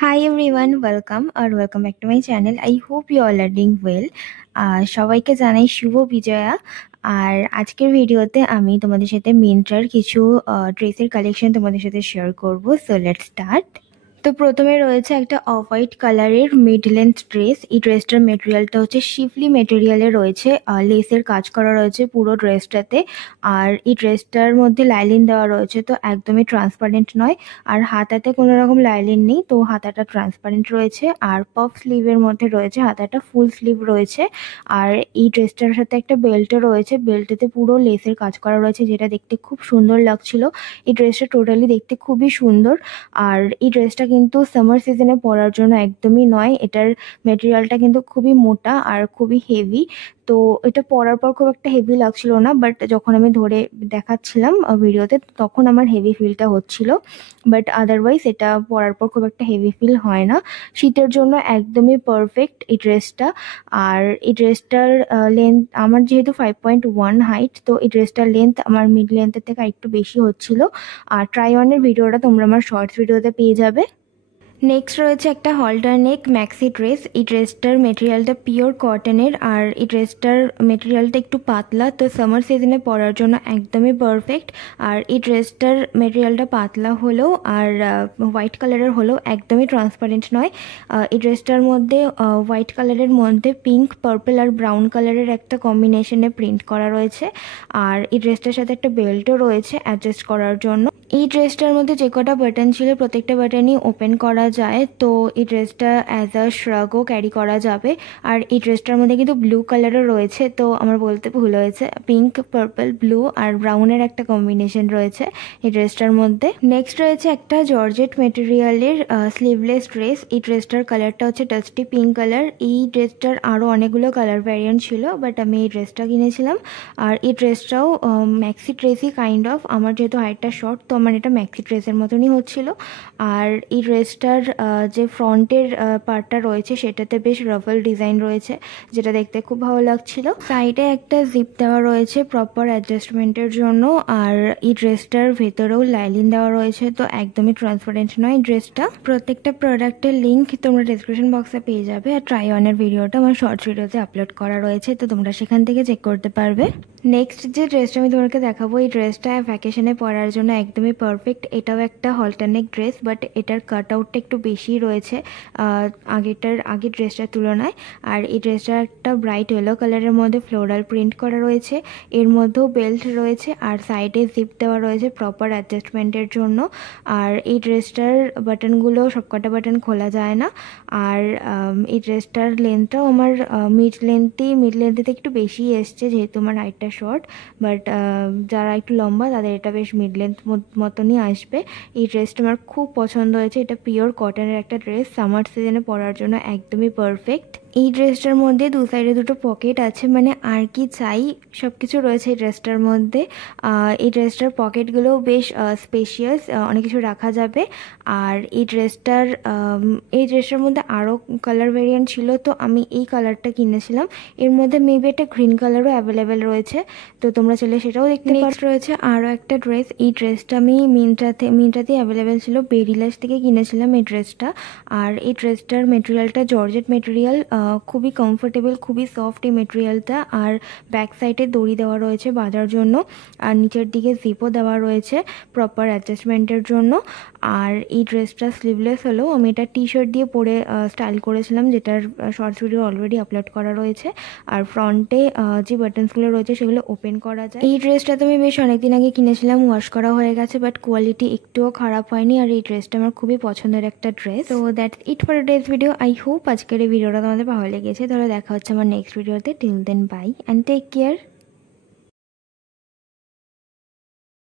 Hi everyone, welcome back to my channel. I hope you all are doing well. সবাইকে জানাই শুভ বিজয়া। আর আজকের ভিডিওতে আমি তোমাদের সাথে মিন্ত্রার কিছু ড্রেসের কালেকশন তোমাদের সাথে শেয়ার করব। So let's start. তো প্রথমে রয়েছে একটা অফ হোয়াইট কালারের মিড লেন্থ ড্রেস। এই ড্রেসটার মেটেরিয়ালটা হচ্ছে শিফলি মেটেরিয়ালে রয়েছে, লেসের কাজ করা রয়েছে পুরো ড্রেসটাতে। আর এই ড্রেসটার মধ্যে লাইলিন দেওয়া রয়েছে, তো একদমই ট্রান্সপারেন্ট নয়। আর হাতাতে কোনো রকম লাইলিন নেই, তো হাতাটা ট্রান্সপারেন্ট রয়েছে। আর পফ স্লিভের মধ্যে রয়েছে, হাতাটা ফুল স্লিভ রয়েছে। আর এই ড্রেসটার সাথে একটা বেল্টও রয়েছে, বেল্টেতে পুরো লেসের কাজ করা রয়েছে, যেটা দেখতে খুব সুন্দর লাগছিল। এই ড্রেসটা টোটালি দেখতে খুবই সুন্দর। আর এই ড্রেসটা কিন্তু সামার সিজনে পরার জন্য একদমই নয়। এটার মেটেরিয়ালটা কিন্তু খুবই মোটা আর খুবই হেভি। তো এটা পরার পর খুব একটা হেভি লাগছিল না, বাট যখন আমি ধরে দেখাচ্ছিলাম ভিডিওতে তখন আমার হেভি ফিলটা হচ্ছিল। বাট আদারওয়াইজ এটা পরার পর খুব একটা হেভি ফিল হয় না। শীতের জন্য একদমই পারফেক্ট এই ড্রেসটা। আর এই ড্রেসটার লেন্থ আমার যেহেতু 5.1 হাইট, তো এই ড্রেসটার লেন্থ আমার মিড লেন্থের থেকে একটু বেশি হচ্ছিল। আর ট্রাই অনের ভিডিওটা তোমরা আমার শর্টস ভিডিওতে পেয়ে যাবে। নেক্সট রয়েছে একটা হলটার নেক ম্যাক্সি ড্রেস। এই ড্রেসটার মেটেরিয়ালটা পিওর কটনের, আর এই ড্রেসটার মেটেরিয়ালটা একটু পাতলা, তো সামার সিজনে পরার জন্য একদমই পারফেক্ট। আর এই ড্রেসটার মেটেরিয়ালটা পাতলা হলেও আর হোয়াইট কালারের হলেও একদমই ট্রান্সপারেন্ট নয়। এই ড্রেসটার মধ্যে হোয়াইট কালারের মধ্যে পিঙ্ক, পার্পল আর ব্রাউন কালারের একটা কম্বিনেশনে প্রিন্ট করা রয়েছে। আর এই ড্রেসটার সাথে একটা বেল্টও রয়েছে অ্যাডজাস্ট করার জন্য। এই ড্রেসটার মধ্যে যে কটা বাটন ছিল প্রত্যেকটা বাটনই ওপেন করা যায়, তো এই ড্রেসটা অ্যাজ আ শ্রাগও ক্যারি করা যাবে। আর এই ড্রেসটার মধ্যে কিন্তু ব্লু কালারও রয়েছে, তো আমার বলতে ভুল হয়েছে, পিঙ্ক, পার্পল, ব্লু আর ব্রাউনের একটা কম্বিনেশন রয়েছে এই ড্রেসটার মধ্যে। নেক্সট রয়েছে একটা জর্জেট মেটেরিয়ালের স্লিভলেস ড্রেস। এই ড্রেসটার কালারটা হচ্ছে ডাস্টি পিঙ্ক কালার। এই ড্রেসটার আরও অনেকগুলো কালার ভ্যারিয়েন্ট ছিল, বাট আমি এই ড্রেসটা কিনেছিলাম। আর এই ড্রেসটাও ম্যাক্সি ড্রেসই কাইন্ড অফ। আমার যেহেতু হাইটটা শর্ট, তো আমার এটা ম্যাক্সি ড্রেসের মতনই হচ্ছিল। আর এই ড্রেসটার যে ফ্রন্টের পার্টটা রয়েছে সেটাতে বেশ রাফল ডিজাইন রয়েছে, যেটা দেখতে খুব ভালো লাগছিল। সাইডে একটা জিপ দেওয়া রয়েছে প্রপার অ্যাডজাস্টমেন্টের জন্য। আর এই ড্রেসটার ভেতরেও লাইলিন দেওয়া রয়েছে, তো একদমই ট্রান্সপারেন্ট নয় ড্রেসটা। প্রত্যেকটা প্রোডাক্টের লিঙ্ক তোমরা ডিসক্রিপশন বক্সে পেয়ে যাবে। আর ট্রাই অনের ভিডিওটা আমার শর্টস ভিডিওতে আপলোড করা রয়েছে, তো তোমরা সেখান থেকে চেক করতে পারবে। নেক্সট যে ড্রেসটা আমি তোমাকে দেখাবো, এই ড্রেসটা ভ্যাকেশনে পরার জন্য একদমই পারফেক্ট। এটাও একটা হলটারনেক ড্রেস, বাট এটার কাট আউটটা একটু বেশি রয়েছে আগের ড্রেসটার তুলনায়। আর এই ড্রেসটা একটা ব্রাইট ইয়েলো কালারের মধ্যে ফ্লোরাল প্রিন্ট করা রয়েছে। এর মধ্যেও বেল্ট রয়েছে আর সাইডে জিপ দেওয়া রয়েছে প্রপার অ্যাডজাস্টমেন্টের জন্য। আর এই ড্রেসটার বাটনগুলো সবকটা বাটন খোলা যায় না। আর এই ড্রেসটার লেন্থটাও আমার মিড লেন্থেতে একটু বেশি এসছে, যেহেতু আমার হাইটটা শর্ট। বাট যারা একটু লম্বা তাদের এটা বেশ মিড লেন্থ মতনই আসবে। এই ড্রেসটা আমার খুব পছন্দ হয়েছে। এটা পিওর কটনের একটা ড্রেস, সামার সিজনে পরার জন্য একদমই পারফেক্ট। এই ড্রেসটার মধ্যে দু সাইডে দুটো পকেট আছে, মানে আর কি চাই, সব কিছু রয়েছে এই ড্রেসটার মধ্যে। এই ড্রেসটার পকেটগুলোও বেশ স্পেশিয়াস, অনেক কিছু রাখা যাবে। আর এই ড্রেসটার মধ্যে আরও কালার ভেরিয়েন্ট ছিল, তো আমি এই কালারটা কিনেছিলাম। এর মধ্যে মেবি একটা গ্রিন কালারও অ্যাভেলেবেল রয়েছে, তো তোমরা চাইলে সেটাও দেখতে পারো। রয়েছে আরও একটা ড্রেস। এই ড্রেসটা আমি মিন্ত্রাতেই অ্যাভেলেবেল ছিল, বেরিলাস থেকে কিনেছিলাম এই ড্রেসটা। আর এই ড্রেসটার মেটেরিয়ালটা জর্জেট মেটেরিয়াল, খুবই কমফোর্টেবল, খুবই সফট এই মেটেরিয়ালটা। আর ব্যাক সাইডে দড়ি দেওয়া রয়েছে বাঁধার জন্য, আর নিচের দিকে জিপও দেওয়া রয়েছে প্রপার অ্যাডজাস্টমেন্টের জন্য। আর এই ড্রেসটা স্লিভলেস হলেও আমি এটা টি শার্ট দিয়ে পরে স্টাইল করেছিলাম, যেটার শর্টস ভিডিও অলরেডি আপলোড করা রয়েছে। আর ফ্রন্টে যে বাটনসগুলো রয়েছে সেগুলো ওপেন করা যায়। এই ড্রেসটা তো আমি বেশ অনেকদিন আগে কিনেছিলাম, ওয়াশ করা হয়ে গেছে, বাট কোয়ালিটি একটুও খারাপ হয়নি। আর এই ড্রেসটা আমার খুবই পছন্দের একটা ড্রেস। তো that's it for this video. I hope আজকের এই ভিডিওটা তোমাদের ভালো লেগেছে। তাহলে দেখা হচ্ছে আমার নেক্সট ভিডিওতে। Till then bye and take care.